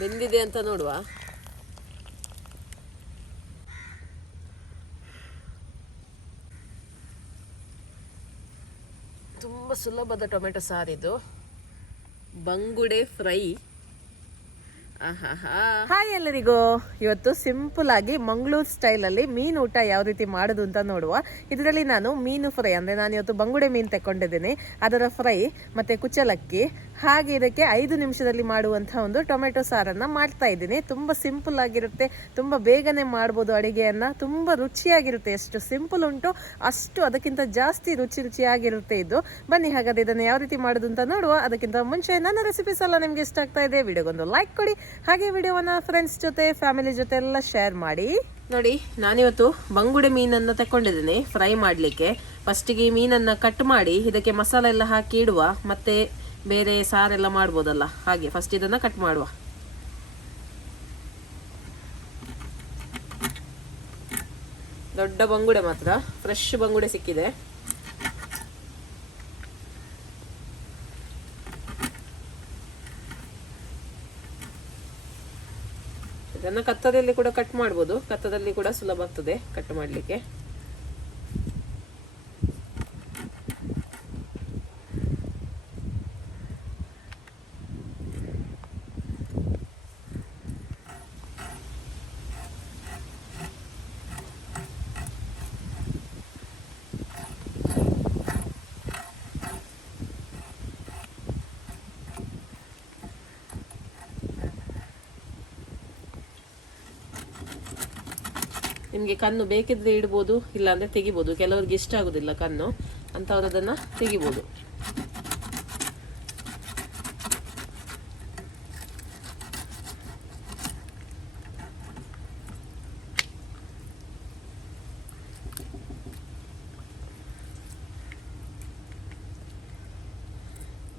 ಬೆಂದಿದೆ ಅಂತ ನೋಡುವ. ತುಂಬ ಸುಲಭದ ಟೊಮೆಟೊ ಸಾರಿದು, ಬಂಗುಡೆ ಫ್ರೈ. ಹಾಯ್ ಎಲ್ಲರಿಗೂ, ಇವತ್ತು ಸಿಂಪಲ್ ಆಗಿ ಮಂಗಳೂರು ಸ್ಟೈಲಲ್ಲಿ ಮೀನು ಊಟ ಯಾವ ರೀತಿ ಮಾಡೋದು ಅಂತ ನೋಡುವ. ಇದರಲ್ಲಿ ನಾನು ಮೀನು ಫ್ರೈ, ಅಂದರೆ ನಾನು ಇವತ್ತು ಬಂಗುಡೆ ಮೀನು ತಗೊಂಡಿದ್ದೀನಿ, ಅದರ ಫ್ರೈ ಮತ್ತು ಕುಚ್ಚಲಕ್ಕಿ, ಹಾಗೆ ಇದಕ್ಕೆ 5 ನಿಮಿಷದಲ್ಲಿ ಮಾಡುವಂಥ ಒಂದು ಟೊಮೆಟೊ ಸಾರನ್ನು ಮಾಡ್ತಾ ಇದ್ದೀನಿ. ತುಂಬ ಸಿಂಪಲ್ ಆಗಿರುತ್ತೆ, ತುಂಬ ಬೇಗನೆ ಮಾಡ್ಬೋದು ಅಡುಗೆಯನ್ನು, ತುಂಬ ರುಚಿಯಾಗಿರುತ್ತೆ. ಎಷ್ಟು ಸಿಂಪಲ್ ಉಂಟು ಅಷ್ಟು ಅದಕ್ಕಿಂತ ಜಾಸ್ತಿ ರುಚಿಯಾಗಿರುತ್ತೆ ಇದು. ಬನ್ನಿ ಹಾಗಾದ್ರೆ ಇದನ್ನು ಯಾವ ರೀತಿ ಮಾಡೋದು ಅಂತ ನೋಡುವ. ಅದಕ್ಕಿಂತ ಮುಂಚೆ ನನ್ನ ರೆಸಿಪೀಸ್ ಎಲ್ಲ ನಿಮಗೆ ಇಷ್ಟ ಆಗ್ತಾ ಇದೆ, ವಿಡಿಯೋಗೊಂದು ಲೈಕ್ ಕೊಡಿ, ಹಾಗೆ ವಿಡಿಯೋವನ್ನ ಫ್ರೆಂಡ್ಸ್ ಜೊತೆ ಫ್ಯಾಮಿಲಿ ಜೊತೆ ಎಲ್ಲ ಶೇರ್ ಮಾಡಿ. ನೋಡಿ, ನಾನಿವತ್ತು ಬಂಗುಡೆ ಮೀನನ್ನು ತಕೊಂಡಿದ್ದೀನಿ ಫ್ರೈ ಮಾಡಲಿಕ್ಕೆ. ಫಸ್ಟಿಗೆ ಈ ಮೀನನ್ನು ಕಟ್ ಮಾಡಿ ಇದಕ್ಕೆ ಮಸಾಲೆ ಎಲ್ಲ ಹಾಕಿ ಇಡುವ, ಮತ್ತೆ ಬೇರೆ ಸಾರೆಲ್ಲ ಮಾಡ್ಬೋದಲ್ಲ, ಹಾಗೆ ಫಸ್ಟ್ ಇದನ್ನು ಕಟ್ ಮಾಡುವ. ದೊಡ್ಡ ಬಂಗುಡೆ ಮಾತ್ರ, ಫ್ರೆಶ್ ಬಂಗುಡೆ ಸಿಕ್ಕಿದೆ. ಇದನ್ನು ಕತ್ತದಲ್ಲಿ ಕೂಡ ಕಟ್ ಮಾಡ್ಬೋದು, ಕತ್ತದಲ್ಲಿ ಕೂಡ ಸುಲಭ ಆಗ್ತದೆ ಕಟ್ ಮಾಡಲಿಕ್ಕೆ. ನಿಮಗೆ ಕಣ್ಣು ಬೇಕಿದ್ರೆ ಇಡ್ಬೋದು, ಇಲ್ಲಾಂದರೆ ತೆಗಿಬೋದು. ಕೆಲವ್ರಿಗೆ ಇಷ್ಟ ಆಗೋದಿಲ್ಲ ಕಣ್ಣು, ಅಂಥವ್ರು ಅದನ್ನು ತೆಗಿಬೋದು.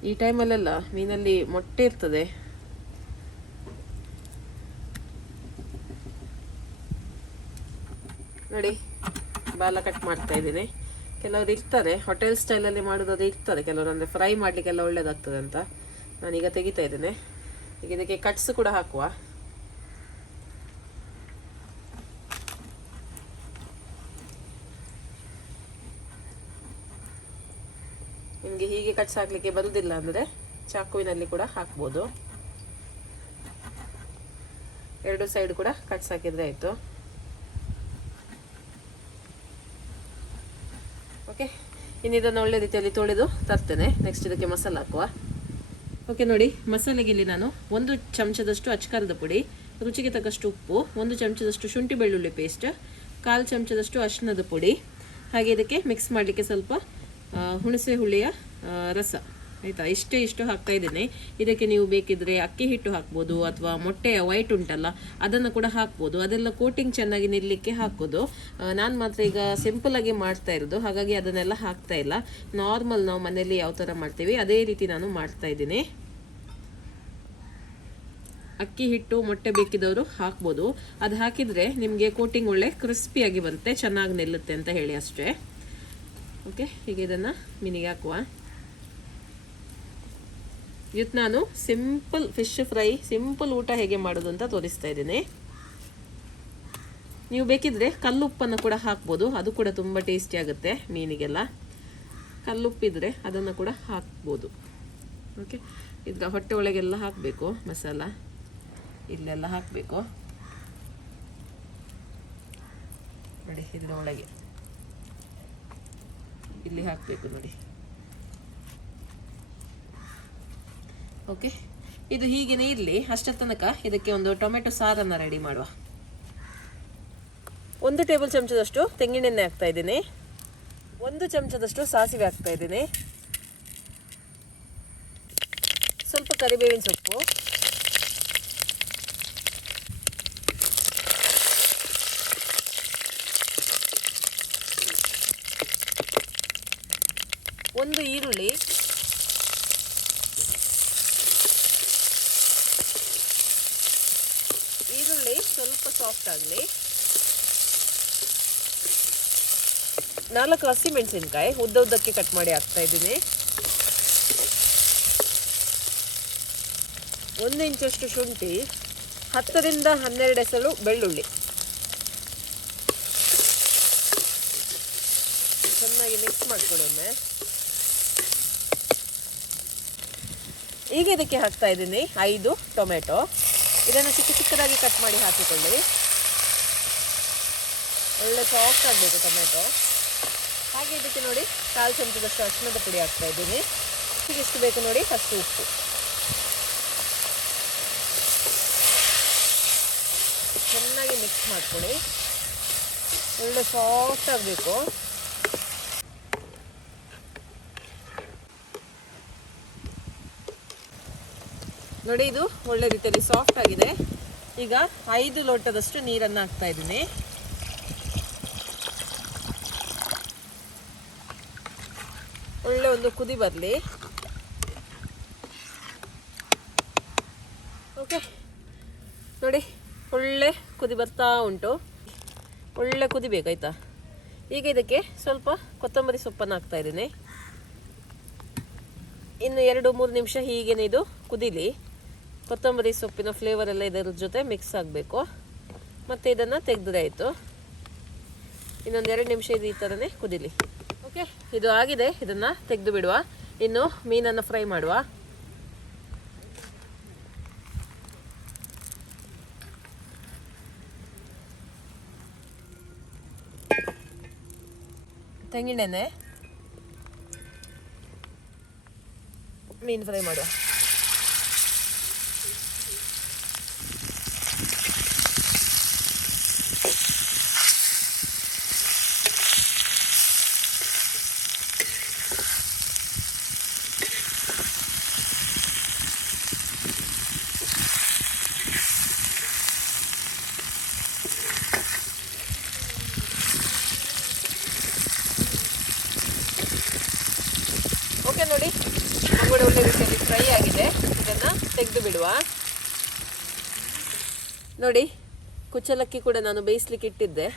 ಈ ಟೈಮಲ್ಲೆಲ್ಲ ಮೀನಲ್ಲಿ ಮೊಟ್ಟೆ ಇರ್ತದೆ. ನೋಡಿ, ಬಾಲ ಕಟ್ ಮಾಡ್ತಾ ಇದ್ದೀನಿ. ಕೆಲವರು ಇರ್ತಾರೆ ಹೋಟೆಲ್ ಸ್ಟೈಲಲ್ಲಿ ಮಾಡೋದು ಇರ್ತದೆ ಕೆಲವರು, ಅಂದರೆ ಫ್ರೈ ಮಾಡಲಿಕ್ಕೆಲ್ಲ ಒಳ್ಳೇದಾಗ್ತದೆ ಅಂತ. ನಾನೀಗ ತೆಗಿತಾ ಇದ್ದೇನೆ. ಈಗ ಇದಕ್ಕೆ ಕಟ್ಸ್ ಕೂಡ ಹಾಕುವ. ನಿಮಗೆ ಹೀಗೆ ಕಟ್ಸ್ ಹಾಕಲಿಕ್ಕೆ ಬರುವುದಿಲ್ಲ ಅಂದರೆ ಚಾಕುವಿನಲ್ಲಿ ಕೂಡ ಹಾಕ್ಬೋದು. 2 ಸೈಡ್ ಕೂಡ ಕಟ್ಸ್ ಹಾಕಿದ್ರೆ ಆಯಿತು. ಓಕೆ, ಇನ್ನು ಇದನ್ನು ಒಳ್ಳೆ ರೀತಿಯಲ್ಲಿ ತೊಳೆದು ತರ್ತೇನೆ. ನೆಕ್ಸ್ಟ್ ಇದಕ್ಕೆ ಮಸಾಲೆ ಹಾಕುವ. ಓಕೆ ನೋಡಿ, ಮಸಾಲೆಗೆ ಇಲ್ಲಿ ನಾನು 1 ಚಮಚದಷ್ಟು ಅಚ್ಕಾರದ ಪುಡಿ, ರುಚಿಗೆ ತಕ್ಕಷ್ಟು ಉಪ್ಪು, 1 ಚಮಚದಷ್ಟು ಶುಂಠಿ ಬೆಳ್ಳುಳ್ಳಿ ಪೇಸ್ಟ್, 1/4 ಚಮಚದಷ್ಟು ಅರಿಶಿಣದ ಪುಡಿ, ಹಾಗೆ ಇದಕ್ಕೆ ಮಿಕ್ಸ್ ಮಾಡಲಿಕ್ಕೆ ಸ್ವಲ್ಪ ಹುಣಸೆ ಹುಳಿಯ ರಸ, ಆಯಿತಾ, ಇಷ್ಟು ಹಾಕ್ತಾ ಇದ್ದೀನಿ. ಇದಕ್ಕೆ ನೀವು ಬೇಕಿದ್ರೆ ಅಕ್ಕಿ ಹಿಟ್ಟು ಹಾಕ್ಬೋದು, ಅಥವಾ ಮೊಟ್ಟೆಯ ವೈಟ್ ಉಂಟಲ್ಲ ಅದನ್ನು ಕೂಡ ಹಾಕ್ಬೋದು. ಅದೆಲ್ಲ ಕೋಟಿಂಗ್ ಚೆನ್ನಾಗಿ ನಿಲ್ಲಲಿಕ್ಕೆ ಹಾಕೋದು. ನಾನು ಮಾತ್ರ ಈಗ ಸಿಂಪಲಾಗಿ ಮಾಡ್ತಾ ಇರೋದು, ಹಾಗಾಗಿ ಅದನ್ನೆಲ್ಲ ಹಾಕ್ತಾ ಇಲ್ಲ. ನಾರ್ಮಲ್ ನಾವು ಮನೆಯಲ್ಲಿ ಯಾವ ಥರ ಮಾಡ್ತೀವಿ ಅದೇ ರೀತಿ ನಾನು ಮಾಡ್ತಾ ಇದ್ದೀನಿ. ಅಕ್ಕಿ ಹಿಟ್ಟು ಮೊಟ್ಟೆ ಬೇಕಿದವರು ಹಾಕ್ಬೋದು. ಅದು ಹಾಕಿದರೆ ನಿಮಗೆ ಕೋಟಿಂಗ್ ಒಳ್ಳೆ ಕ್ರಿಸ್ಪಿಯಾಗಿ ಬರುತ್ತೆ, ಚೆನ್ನಾಗಿ ನಿಲ್ಲುತ್ತೆ ಅಂತ ಹೇಳಿ ಅಷ್ಟೇ. ಓಕೆ, ಹೀಗೆ ಇದನ್ನು ಮೀನಿಗೆ ಹಾಕುವ. ಇವತ್ತು ನಾನು ಸಿಂಪಲ್ ಫಿಶ್ ಫ್ರೈ, ಸಿಂಪಲ್ ಊಟ ಹೇಗೆ ಮಾಡೋದು ಅಂತ ತೋರಿಸ್ತಾ ಇದ್ದೀನಿ. ನೀವು ಬೇಕಿದ್ರೆ ಕಲ್ಲುಪ್ಪನ್ನು ಕೂಡ ಹಾಕ್ಬೋದು, ಅದು ಕೂಡ ತುಂಬ ಟೇಸ್ಟಿ ಆಗುತ್ತೆ ಮೀನಿಗೆಲ್ಲ. ಕಲ್ಲುಪ್ಪಿದ್ರೆ ಅದನ್ನು ಕೂಡ ಹಾಕ್ಬೋದು. ಓಕೆ, ಇದರ ಹೊಟ್ಟೆ ಒಳಗೆಲ್ಲ ಹಾಕಬೇಕು ಮಸಾಲ, ಇಲ್ಲೆಲ್ಲ ಹಾಕಬೇಕು ನೋಡಿ. ಇದರ ಒಳಗೆ ಇಲ್ಲಿ ಹಾಕಬೇಕು ನೋಡಿ. ಓಕೆ, ಇದು ಹೀಗೇನೆ ಇರಲಿ. ಅಷ್ಟರ ತನಕ ಇದಕ್ಕೆ ಒಂದು ಟೊಮೆಟೊ ಸಾರನ್ನು ರೆಡಿ ಮಾಡುವ. 1 ಟೇಬಲ್ ಚಮಚದಷ್ಟು ತೆಂಗಿನೆಣ್ಣೆ ಹಾಕ್ತಾ ಇದ್ದೀನಿ, 1 ಚಮಚದಷ್ಟು ಸಾಸಿವೆ ಹಾಕ್ತಾ ಇದ್ದೀನಿ, ಸ್ವಲ್ಪ ಕರಿಬೇವಿನ ಸೊಪ್ಪು, ಒಂದು ಈರುಳ್ಳಿ, ಸ್ವಲ್ಪ ಸಾಫ್ಟ್ ಆಗಲಿ, 4 ಹಸಿಮೆಣಸಿನಕಾಯಿ ಉದ್ದಕ್ಕೆ ಕಟ್ ಮಾಡಿ ಹಾಕ್ತಾ ಇದ್ದೀನಿ. 1 ಇಂಚಷ್ಟು ಶುಂಠಿ, 10ರಿಂದ 12 ಎಸಳು ಬೆಳ್ಳುಳ್ಳಿ. ಚೆನ್ನಾಗಿ ಮಿಕ್ಸ್ ಮಾಡ್ಕೊಳ್ಳೊಮ್ಮೆ. ಈಗ ಇದಕ್ಕೆ ಹಾಕ್ತಾ ಇದ್ದೀನಿ 5 ಟೊಮೆಟೊ. ಇದನ್ನು ಚಿಕ್ಕ ಚಿಕ್ಕದಾಗಿ ಕಟ್ ಮಾಡಿ ಹಾಕಿಕೊಳ್ಳಿ. ಒಳ್ಳೆ ಸಾಫ್ಟ್ ಆಗಬೇಕು ಟೊಮೆಟೊ. ಹಾಗೆ ಇದಕ್ಕೆ ನೋಡಿ 1/4 ಚಮಚದಷ್ಟು ಅರಿಶಿಣದ ಪುಡಿ ಹಾಕ್ತಾ ಇದ್ದೀನಿ. ಈಗ ಎಷ್ಟು ಬೇಕು ನೋಡಿ ಅಷ್ಟು ಉಪ್ಪು. ಚೆನ್ನಾಗಿ ಮಿಕ್ಸ್ ಮಾಡ್ಕೊಳ್ಳಿ. ಒಳ್ಳೆ ಸಾಫ್ಟ್ ಆಗಬೇಕು. ನೋಡಿ ಇದು ಒಳ್ಳೆ ರೀತಿಯಲ್ಲಿ ಸಾಫ್ಟ್ ಆಗಿದೆ. ಈಗ 5 ಲೋಟದಷ್ಟು ನೀರನ್ನು ಹಾಕ್ತಾ ಇದ್ದೀನಿ. ಒಳ್ಳೆ ಒಂದು ಕುದಿ ಬರಲಿ. ಓಕೆ ನೋಡಿ ಒಳ್ಳೆ ಕುದಿ ಬರ್ತಾ ಉಂಟು. ಒಳ್ಳೆ ಕುದಿಬೇಕಾಯ್ತಾ. ಈಗ ಇದಕ್ಕೆ ಸ್ವಲ್ಪ ಕೊತ್ತಂಬರಿ ಸೊಪ್ಪನ್ನು ಹಾಕ್ತಾ ಇದ್ದೀನಿ. ಇನ್ನು 2-3 ನಿಮಿಷ ಹೀಗೇನೆ ಇದು ಕುದಿಲಿ. ಕೊತ್ತಂಬರಿ ಸೊಪ್ಪಿನ ಫ್ಲೇವರ್ ಎಲ್ಲ ಇದರ ಜೊತೆ ಮಿಕ್ಸ್ ಆಗಬೇಕು. ಮತ್ತು ಇದನ್ನು ತೆಗೆದ್ರೆ ಆಯಿತು. ಇನ್ನೊಂದು 2 ನಿಮಿಷ ಇದು ಈ ಥರನೇ ಕುದಿಲಿ. ಓಕೆ, ಇದು ಆಗಿದೆ. ಇದನ್ನು ತೆಗೆದು ಬಿಡುವ. ಇನ್ನು ಮೀನನ್ನು ಫ್ರೈ ಮಾಡುವ. ತೆಂಗಿನೆಣ್ಣೆ, ಮೀನು ಫ್ರೈ ಮಾಡುವ. ಓಕೆ ನೋಡಿ, ಮಂಗೋಡೆ ಒಳ್ಳೆ ರೀತಿಯಲ್ಲಿ ಫ್ರೈ ಆಗಿದೆ. ಇದನ್ನು ತೆಗೆದು ಬಿಡುವ. ನೋಡಿ ಕುಚ್ಚಲಕ್ಕಿ ಕೂಡ ನಾನು ಬೇಯಿಸ್ಲಿಕ್ಕೆ ಇಟ್ಟಿದ್ದೆ.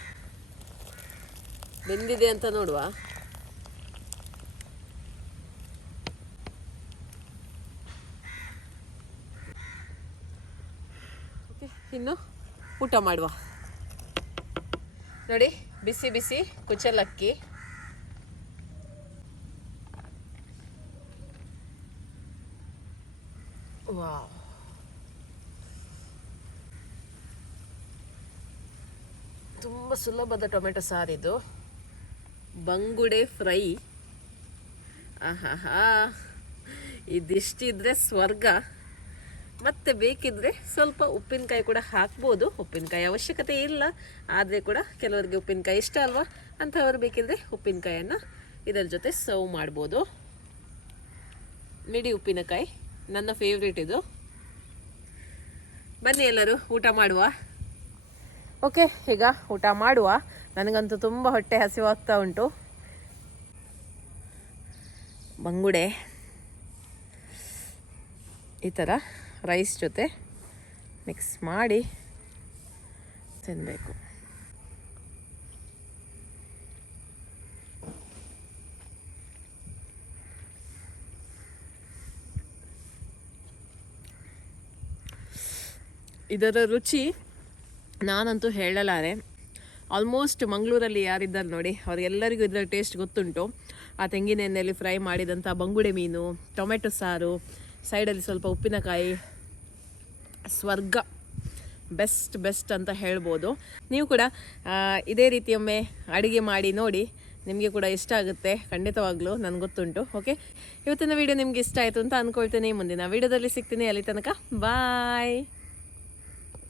ಬೆಂದಿದೆ ಅಂತ ನೋಡುವ. ಓಕೆ, ಇನ್ನು ಊಟ ಮಾಡುವ. ನೋಡಿ ಬಿಸಿ ಬಿಸಿ ಕುಚ್ಚಲಕ್ಕಿ. ವಾವ್, ತುಂಬ ಸುಲಭದ ಟೊಮೆಟೊ ಸಾರಿದು. ಬಂಗುಡೆ ಫ್ರೈ. ಆಹಾ, ಇದಿಷ್ಟಿದ್ರೆ ಸ್ವರ್ಗ. ಮತ್ತೆ ಬೇಕಿದ್ರೆ ಸ್ವಲ್ಪ ಉಪ್ಪಿನಕಾಯಿ ಕೂಡ ಹಾಕ್ಬೋದು. ಉಪ್ಪಿನಕಾಯಿ ಅವಶ್ಯಕತೆ ಇಲ್ಲ, ಆದರೆ ಕೂಡ ಕೆಲವರಿಗೆ ಉಪ್ಪಿನಕಾಯಿ ಇಷ್ಟ ಅಲ್ವಾ, ಅಂಥವ್ರು ಬೇಕಿದ್ರೆ ಉಪ್ಪಿನಕಾಯನ್ನು ಇದರ ಜೊತೆ ಸರ್ವ್ ಮಾಡ್ಬೋದು. ಮಿಡಿ ಉಪ್ಪಿನಕಾಯಿ ನನ್ನ ಫೇವ್ರೇಟ್ ಇದು. ಬನ್ನಿ ಎಲ್ಲರೂ ಊಟ ಮಾಡುವ. ಓಕೆ, ಈಗ ಊಟ ಮಾಡುವ. ನನಗಂತೂ ತುಂಬ ಹೊಟ್ಟೆ ಹಸಿವಾಗ್ತಾ ಉಂಟು. ಬಂಗುಡೆ ಈ ಥರ ರೈಸ್ ಜೊತೆ ಮಿಕ್ಸ್ ಮಾಡಿ ತಿನ್ನಬೇಕು. ಇದರ ರುಚಿ ನಾನಂತೂ ಹೇಳಲಾರೆ. ಆಲ್ಮೋಸ್ಟ್ ಮಂಗಳೂರಲ್ಲಿ ಯಾರಿದ್ದಾರೆ ನೋಡಿ ಅವರಿಗೆಲ್ಲರಿಗೂ ಇದರ ಟೇಸ್ಟ್ ಗೊತ್ತುಂಟು. ಆ ತೆಂಗಿನ ಎಣ್ಣೆಯಲ್ಲಿ ಫ್ರೈ ಮಾಡಿದಂಥ ಬಂಗುಡೆ ಮೀನು, ಟೊಮೆಟೊ ಸಾರು, ಸೈಡಲ್ಲಿ ಸ್ವಲ್ಪ ಉಪ್ಪಿನಕಾಯಿ, ಸ್ವರ್ಗ. ಬೆಸ್ಟ್ ಅಂತ ಹೇಳ್ಬೋದು. ನೀವು ಕೂಡ ಇದೇ ರೀತಿಯೊಮ್ಮೆ ಅಡುಗೆ ಮಾಡಿ ನೋಡಿ, ನಿಮಗೆ ಕೂಡ ಇಷ್ಟ ಆಗುತ್ತೆ ಖಂಡಿತವಾಗ್ಲೂ, ನನಗೆ ಗೊತ್ತುಂಟು. ಓಕೆ, ಇವತ್ತಿನ ವಿಡಿಯೋ ನಿಮ್ಗೆ ಇಷ್ಟ ಆಯಿತು ಅಂತ ಅಂದ್ಕೊಳ್ತೇನೆ. ಮುಂದಿನ ವಿಡಿಯೋದಲ್ಲಿ ಸಿಗ್ತೀನಿ. ಅಲ್ಲಿ ತನಕ ಬಾಯ್.